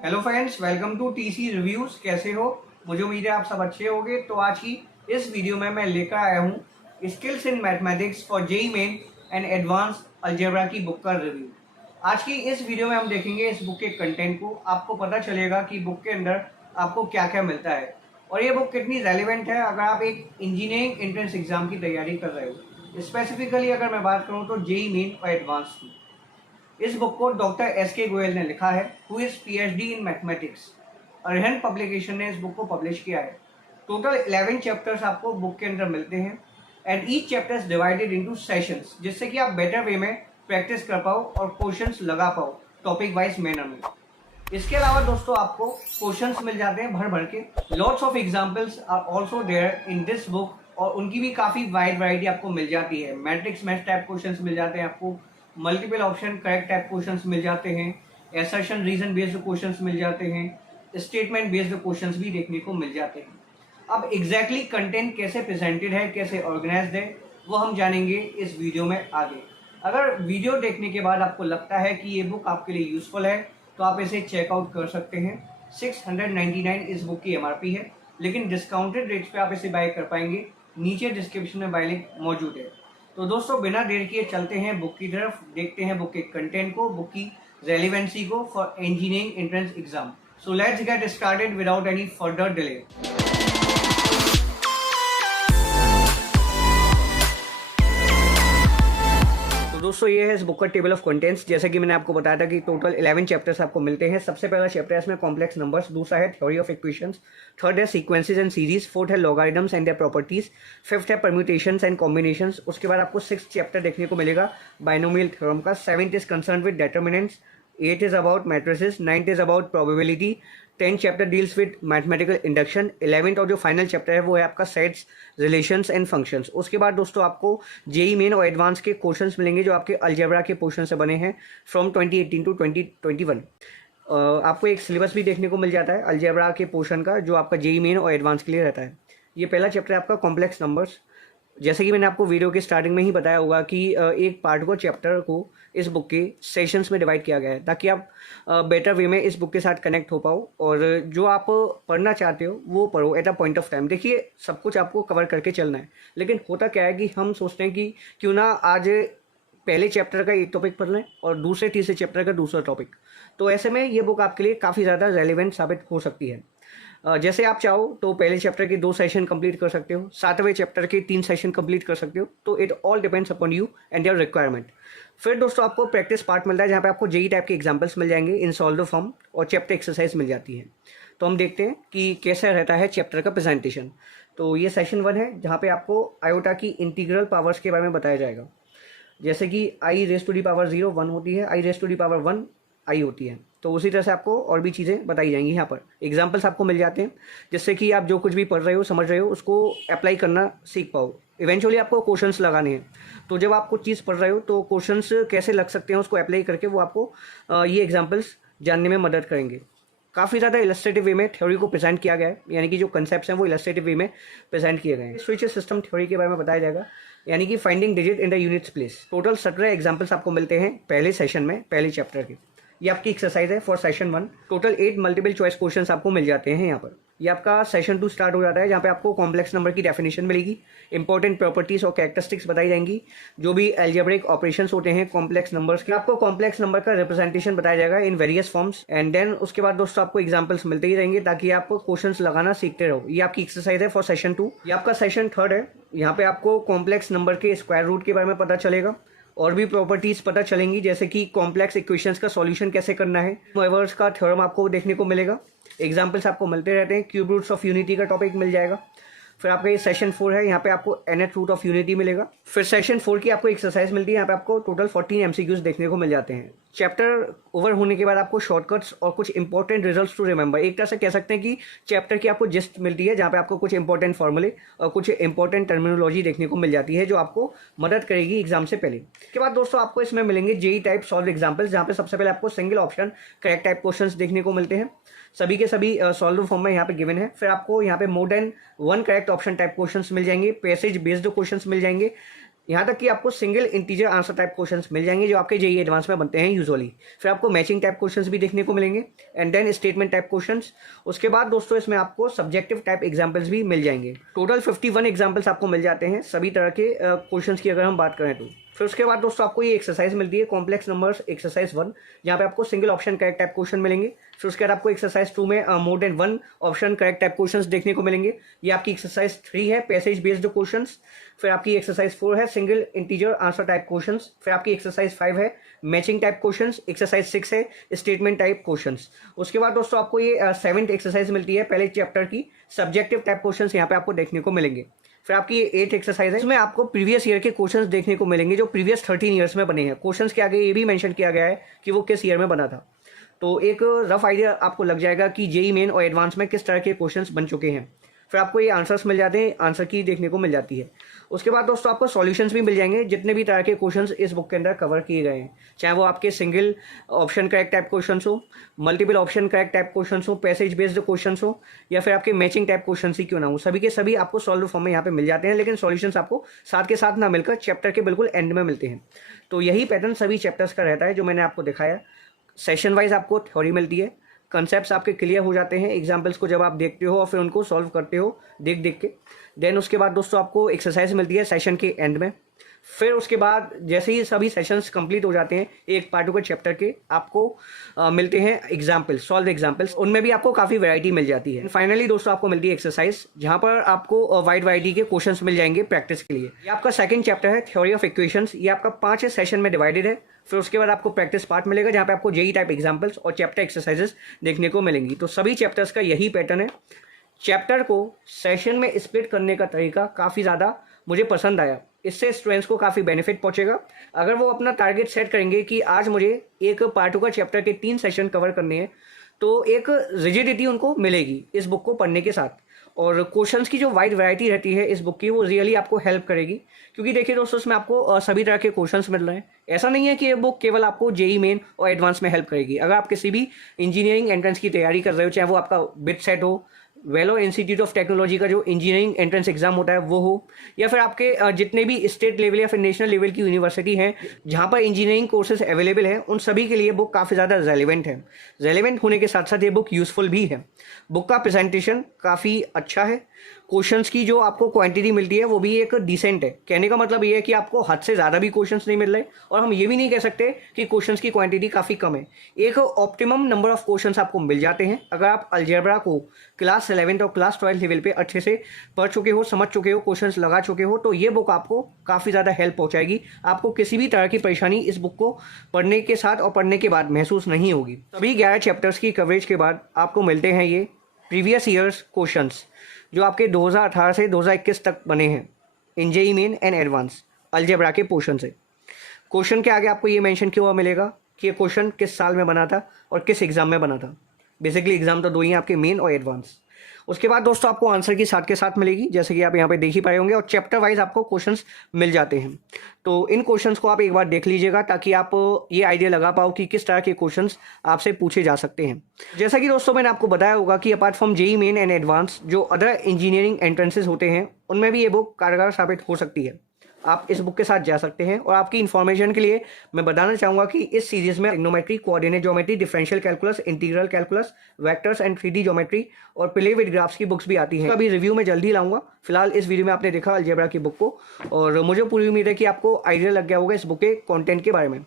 Hello friends, welcome to TC reviews. कैसे हो? मुझे उम्मीद है आप सब अच्छे होंगे। तो आज की इस वीडियो में मैं लेकर आया हूँ skills in mathematics for JEE Main and advance algebra की बुक का रिव्यू। आज की इस वीडियो में हम देखेंगे इस बुक के कंटेंट को। आपको पता चलेगा कि बुक के अंदर आपको क्या क्या मिलता है और ये बुक कितनी रेलिवेंट है अगर आप एक इंजीनियरिंग एंट्रेंस एग्जाम की तैयारी कर रहे हो। स्पेसिफिकली अगर मैं बात करूँ तो जेई मेन और एडवांस की। इस बुक को डॉक्टर एस के गोयल ने लिखा है, who is PhD in mathematics. Arhan publication ने इस बुक को पब्लिश किया है। टोटल 11 चैप्टर्स आपको बुक के अंदर मिलते हैं and each chapter is divided into sessions, जिससे कि आप बेटर वे में प्रैक्टिस कर पाओ और क्वेश्चंस लगा पाओ टॉपिक वाइज मैनर में। इसके अलावा दोस्तों आपको क्वेश्चंस मिल जाते हैं भर भर के। Lots of examples are also there in this book और उनकी भी काफ़ी वाइड वैरायटी आपको मिल जाती है। मैट्रिक्स मैथ टाइप क्वेश्चंस मिल जाते हैं आपको, multiple option correct type questions मिल जाते हैं, एसर्शन रीजन बेस्ड क्वेश्चंस मिल जाते हैं, स्टेटमेंट बेस्ड क्वेश्चंस भी देखने को मिल जाते हैं। अब एग्जैक्टली कंटेंट कैसे प्रेजेंटेड है, कैसे ऑर्गेनाइज्ड है, वो हम जानेंगे इस वीडियो में आगे। अगर वीडियो देखने के बाद आपको लगता है कि ये बुक आपके लिए यूजफुल है तो आप इसे चेकआउट कर सकते हैं। 699 इस बुक की एमआरपी है, लेकिन डिस्काउंटेड रेट्स पे आप इसे बाय कर पाएंगे। नीचे डिस्क्रिप्शन में बाय लिंक मौजूद है। तो दोस्तों बिना देर किए चलते हैं बुक की तरफ, देखते हैं बुक के कंटेंट को, बुक की रेलिवेंसी को for engineering entrance exam. So let's get started without any further delay. दोस्तों ये है इस बुक का टेबल ऑफ कंटेंट्स। जैसे कि मैंने आपको बताया था कि टोटल 11 चैप्टर्स आपको मिलते हैं। सबसे पहला चैप्टर है इसमें कॉम्प्लेक्स नंबर्स, दूसरा है थ्योरी ऑफ इक्वेशंस, थर्ड है सीक्वेंसेस एंड सीरीज, फोर्थ है logarithms and their properties, fifth है परम्यूटेशंस एंड कॉम्बिनेशंस। उसके बाद आपको 6th चैप्टर देखने को मिलेगा बाइनोमियल थ्योरम का, 7th is concern with determinants, 8th is about matrices, 9th is about probability, 10th chapter deals with mathematical induction, 11th और जो फाइनल चैप्टर है वो है आपका सेट्स, रिलेशंस एंड फंक्शंस। उसके बाद दोस्तों आपको जेई मेन और एडवांस के क्वेश्चंस मिलेंगे जो आपके अलजेब्रा के पोर्शन से बने हैं फ्रॉम 2018 टू 2021। आपको एक सिलेबस भी देखने को मिल जाता है अलजेब्रा के पोर्शन का जो आपका जेई मेन और एडवांस के लिए रहता है। ये पहला चैप्टर है आपका कॉम्प्लेक्स नंबर्स। जैसे कि मैंने आपको वीडियो के स्टार्टिंग में ही बताया होगा कि एक पार्ट को, चैप्टर को इस बुक के सेशंस में डिवाइड किया गया है ताकि आप बेटर वे में इस बुक के साथ कनेक्ट हो पाओ और जो आप पढ़ना चाहते हो वो पढ़ो at a point of time. देखिए सब कुछ आपको कवर करके चलना है, लेकिन होता क्या है कि हम सोचते हैं कि क्यों ना आज पहले चैप्टर का एक टॉपिक पढ़ लें और दूसरे तीसरे चैप्टर का दूसरा टॉपिक। तो ऐसे में ये बुक आपके लिए काफ़ी ज़्यादा रेलिवेंट साबित हो सकती है। जैसे आप चाहो तो पहले चैप्टर के 2 सेशन कंप्लीट कर सकते हो, 7वें चैप्टर के 3 सेशन कंप्लीट कर सकते हो। तो it all depends upon you and your requirement. फिर दोस्तों आपको प्रैक्टिस पार्ट मिलता है जहाँ पे आपको जेई टाइप के एग्जांपल्स मिल जाएंगे इन सॉल्व फॉर्म और चैप्टर एक्सरसाइज मिल जाती है। तो हम देखते हैं कि कैसा रहता है चैप्टर का प्रेजेंटेशन। तो ये सेशन 1 है जहाँ पे आपको आयोटा की इंटीग्रल पावर्स के बारे में बताया जाएगा। जैसे कि आई रेस टू दी पावर 0 1 होती है, आई रेस टू दी पावर 1 आई होती है। तो उसी तरह से आपको और भी चीज़ें बताई जाएंगी। यहाँ पर एग्जाम्पल्स आपको मिल जाते हैं जिससे कि आप जो कुछ भी पढ़ रहे हो, समझ रहे हो, उसको अप्लाई करना सीख पाओ। इवेंचुअली आपको क्वेश्चंस लगाने हैं, तो जब आप कुछ चीज़ पढ़ रहे हो तो क्वेश्चंस कैसे लग सकते हैं उसको अप्लाई करके वो आपको ये एग्जाम्पल्स जानने में मदद करेंगे। काफ़ी ज़्यादा इलस्ट्रेटिव वे में थ्योरी को प्रेजेंट किया गया है, यानी कि जो कंसेप्ट्स हैं वो इलस्ट्रेटिव वे में प्रेजेंट किए गए हैं। स्विच सिस्टम थ्योरी के बारे में बताया जाएगा, यानी कि finding digit in the units place. Total 17 examples आपको मिलते हैं पहले सेशन में, पहले चैप्टर के। ये आपकी एक्सरसाइज है for session 1। Total 8 multiple choice questions आपको मिल जाते हैं यहाँ पर। ये आपका सेशन 2 स्टार्ट हो जाता है जहाँ पे आपको कॉम्प्लेक्स नंबर की डेफिनेशन मिलेगी, इंपॉर्टेंट प्रॉपर्टीज और कैरेक्टरिस्टिक्स बताई जाएंगी, जो भी एल्जेब्रिक ऑपरेशंस होते हैं कॉम्प्लेक्स नंबर्स के। आपको कॉम्प्लेक्स नंबर का रिप्रेजेंटेशन बताया जाएगा in various forms and then उसके बाद दोस्तों आपको एग्जाम्पल्स मिलते ही रहेंगे ताकि आप क्वेश्चंस लगाना सीखते रहो। ये आपकी एक्सरसाइज है फॉर सेशन 2। ये आपका सेशन 3 है। यहाँ पे आपको कॉम्प्लेक्स नंबर के स्क्वायर रूट के बारे में पता चलेगा और भी प्रॉपर्टीज पता चलेंगी, जैसे कि कॉम्प्लेक्स इक्वेशंस का सॉल्यूशन कैसे करना है। मोएवर्स का थ्योरम आपको देखने को मिलेगा। एग्जांपल्स आपको मिलते रहते हैं। क्यूब रूट्स ऑफ यूनिटी का टॉपिक मिल जाएगा। फिर आपका ये सेशन 4 है, यहाँ पे आपको nth रूट ऑफ यूनिटी मिलेगा। फिर सेशन 4 की आपको एक्सरसाइज मिलती है, यहाँ पे आपको टोटल 14 एमसीक्यूज देखने को मिल जाते हैं। चैप्टर ओवर होने के बाद आपको शॉर्टकट्स और कुछ इंपॉर्टेंट रिजल्ट्स टू रिमेंबर, एक तरह से कह सकते हैं कि चैप्टर की आपको जिस्ट मिलती है जहाँ पे आपको कुछ इंपॉर्टेंट फॉर्मूले और कुछ इंपॉर्टेंट टर्मिनोलॉजी देखने को मिल जाती है जो आपको मदद करेगी एग्जाम से पहले। इसके बाद दोस्तों आपको इसमें मिलेंगे जेई टाइप सॉल्व एग्जाम्पल्स, जहाँ पे सबसे पहले आपको single option correct type questions देखने को मिलते हैं। सभी के सभी सॉल्व फॉर्म में यहाँ पे गिवन है। फिर आपको यहाँ पे more than 1 correct option type questions मिल जाएंगे, पैसेज बेस्ड क्वेश्चंस मिल जाएंगे, यहाँ तक कि आपको single integer answer type questions मिल जाएंगे जो आपके जेईई एडवांस में बनते हैं यूजुअली। फिर आपको मैचिंग टाइप क्वेश्चंस भी देखने को मिलेंगे and then statement type questions. उसके बाद दोस्तों इसमें आपको सब्जेक्टिव टाइप एग्जाम्पल्स भी मिल जाएंगे। टोटल 51 एग्जाम्पल्स आपको मिल जाते हैं सभी तरह के क्वेश्चन की अगर हम बात करें तो। फिर उसके बाद दोस्तों आपको ये एक्सरसाइज मिलती है कॉम्प्लेक्स नंबर्स एक्सरसाइज 1, जहाँ पे आपको single option correct type question मिलेंगे। फिर उसके बाद आपको एक्सरसाइज 2 में मोर than 1 option correct type questions देखने को मिलेंगे। ये आपकी एक्सरसाइज 3 है पैसेज बेस्ड क्वेश्चंस। फिर आपकी एक्सरसाइज 4 है single integer answer type questions. फिर आपकी एक्सरसाइज 5 है मैचिंग टाइप क्वेश्चंस। एक्सरसाइज 6 है स्टेटमेंट टाइप क्वेश्चंस। उसके बाद दोस्तों आपको ये 7th एक्सरसाइज मिलती है पहले चैप्टर की सब्जेक्टिव टाइप क्वेश्चंस यहाँ पे आपको देखने को मिलेंगे। फिर आपकी ये 8th एक्सरसाइज है, इसमें आपको प्रीवियस ईयर के क्वेश्चंस देखने को मिलेंगे जो प्रीवियस 13 ईयर्स में बने हैं। क्वेश्चंस के आगे ये भी मेंशन किया गया है कि वो किस ईयर में बना था, तो एक रफ आइडिया आपको लग जाएगा कि जेईई मेन और एडवांस में किस तरह के क्वेश्चंस बन चुके हैं। फिर आपको ये आंसर्स मिल जाते हैं, आंसर की देखने को मिल जाती है। उसके बाद दोस्तों आपको सॉल्यूशंस भी मिल जाएंगे जितने भी तरह के क्वेश्चंस इस बुक के अंदर कवर किए गए हैं, चाहे वो आपके single option correct type questions हो, multiple option correct type questions हो, पैसेज बेस्ड क्वेश्चंस हो, या फिर आपके मैचिंग टाइप क्वेश्चंस ही क्यों ना हो, सभी के सभी आपको सॉल्व फॉर्म में यहाँ पे मिल जाते हैं। लेकिन सॉल्यूशंस आपको साथ के साथ ना मिलकर चैप्टर के बिल्कुल एंड में मिलते हैं। तो यही पैटर्न सभी चैप्टर्स का रहता है जो मैंने आपको दिखाया। सेशन वाइज आपको थ्योरी मिलती है, कंसेप्ट्स आपके क्लियर हो जाते हैं एग्जाम्पल्स को जब आप देखते हो और फिर उनको सॉल्व करते हो देख देख के। देन उसके बाद दोस्तों आपको एक्सरसाइज मिलती है सेशन के एंड में। फिर उसके बाद जैसे ही सभी सेशंस कंप्लीट हो जाते हैं एक पार्टिकुलर चैप्टर के आपको मिलते हैं एग्जाम्पल्स, सॉल्व एग्जाम्पल्स, उनमें भी आपको काफ़ी वैरायटी मिल जाती है। फाइनली दोस्तों आपको मिलती है एक्सरसाइज जहाँ पर आपको वाइड वैरायटी के क्वेश्चंस मिल जाएंगे प्रैक्टिस के लिए। ये आपका सेकंड चैप्टर है थ्योरी ऑफ इक्वेशंस, ये आपका 5 सेशन में डिवाइडेड है। फिर उसके बाद आपको प्रैक्टिस पार्ट मिलेगा जहाँ पे आपको जेईई टाइप एग्जाम्पल्स और चैप्टर एक्सरसाइजेस देखने को मिलेंगी। तो सभी चैप्टर्स का यही पैटर्न है। चैप्टर को सेशन में स्प्लिट करने का तरीका काफ़ी ज़्यादा मुझे पसंद आया, इससे स्टूडेंट्स को काफ़ी बेनिफिट पहुंचेगा। अगर वो अपना टारगेट सेट करेंगे कि आज मुझे एक पार्टिकुलर चैप्टर के 3 सेशन कवर करने हैं, तो एक रिजिडिटी उनको मिलेगी इस बुक को पढ़ने के साथ। और क्वेश्चंस की जो वाइड वैरायटी रहती है इस बुक की वो रियली आपको हेल्प करेगी, क्योंकि देखिए दोस्तों इसमें आपको सभी तरह के क्वेश्चंस मिल रहे हैं। ऐसा नहीं है कि ये बुक केवल आपको जेईई मेन और एडवांस में हेल्प करेगी। अगर आप किसी भी इंजीनियरिंग एंट्रेंस की तैयारी कर रहे हो, चाहे वो आपका बिट सेट हो, वेलोर इंस्टीट्यूट ऑफ टेक्नोलॉजी का जो इंजीनियरिंग एंट्रेंस एग्जाम होता है वो हो, या फिर आपके जितने भी स्टेट लेवल या फिर नेशनल लेवल की यूनिवर्सिटी हैं जहाँ पर इंजीनियरिंग कोर्सेज अवेलेबल हैं, उन सभी के लिए बुक काफ़ी ज़्यादा रेलिवेंट है। रेलिवेंट होने के साथ साथ ये बुक यूज़फुल भी है। बुक का प्रेजेंटेशन काफ़ी अच्छा है, क्वेश्चंस की जो आपको क्वांटिटी मिलती है वो भी एक डिसेंट है। कहने का मतलब ये है कि आपको हद से ज़्यादा भी क्वेश्चंस नहीं मिल रहे, और हम ये भी नहीं कह सकते कि क्वेश्चंस की क्वांटिटी काफ़ी कम है। एक ऑप्टिमम नंबर ऑफ क्वेश्चंस आपको मिल जाते हैं अगर आप अलजेब्रा को क्लास 11 और क्लास 12 लेवल पे अच्छे से पढ़ चुके हो, समझ चुके हो, क्वेश्चंस लगा चुके हो, तो ये बुक आपको काफ़ी ज़्यादा हेल्प पहुँचाएगी। आपको किसी भी तरह की परेशानी इस बुक को पढ़ने के साथ और पढ़ने के बाद महसूस नहीं होगी। सभी 11 चैप्टर्स की कवरेज के बाद आपको मिलते हैं ये प्रीवियस ईयर्स क्वेश्चंस जो आपके 2018 से 2021 तक बने हैं इन JEE main and advance algebra के पोर्शन से। क्वेश्चन के आगे आपको ये मेंशन किया हुआ मिलेगा कि ये क्वेश्चन किस साल में बना था और किस एग्जाम में बना था। बेसिकली एग्जाम तो 2 ही हैं आपके, मेन और एडवांस। उसके बाद दोस्तों आपको आंसर की साथ के साथ मिलेगी, जैसे कि आप यहाँ पे देख ही पाए होंगे, और चैप्टर वाइज आपको क्वेश्चंस मिल जाते हैं। तो इन क्वेश्चंस को आप एक बार देख लीजिएगा ताकि आप ये आइडिया लगा पाओ कि किस तरह के क्वेश्चंस आपसे पूछे जा सकते हैं। जैसा कि दोस्तों मैंने आपको बताया होगा कि apart from JEE main and advance जो अदर इंजीनियरिंग एंट्रेंसेज होते हैं उनमें भी ये बुक कारगर साबित हो सकती है। आप इस बुक के साथ जा सकते हैं। और आपकी इन्फॉर्मेशन के लिए मैं बताना चाहूँगा कि इस सीरीज में trigonometry, coordinate geometry, differential calculus, integral calculus, vectors and 3D geometry और प्ले विद ग्राफ्स की बुक्स भी आती हैं। अभी रिव्यू में जल्दी लाऊंगा। फिलहाल इस वीडियो में आपने देखा अलजेब्रा की बुक को, और मुझे पूरी उम्मीद है कि आपको आइडिया लग गया होगा इस बुक के कंटेंट के बारे में।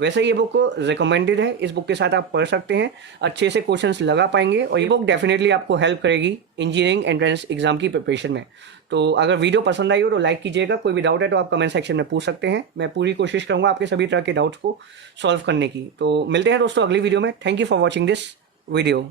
वैसे ये बुक रिकमेंडेड है, इस बुक के साथ आप पढ़ सकते हैं, अच्छे से क्वेश्चंस लगा पाएंगे, और ये बुक डेफिनेटली आपको हेल्प करेगी इंजीनियरिंग एंट्रेंस एग्जाम की प्रिपरेशन में। तो अगर वीडियो पसंद आई हो तो लाइक कीजिएगा। कोई भी डाउट है तो आप कमेंट सेक्शन में पूछ सकते हैं, मैं पूरी कोशिश करूँगा आपके सभी तरह के डाउट्स को सॉल्व करने की। तो मिलते हैं दोस्तों अगली वीडियो में। Thank you for watching this video.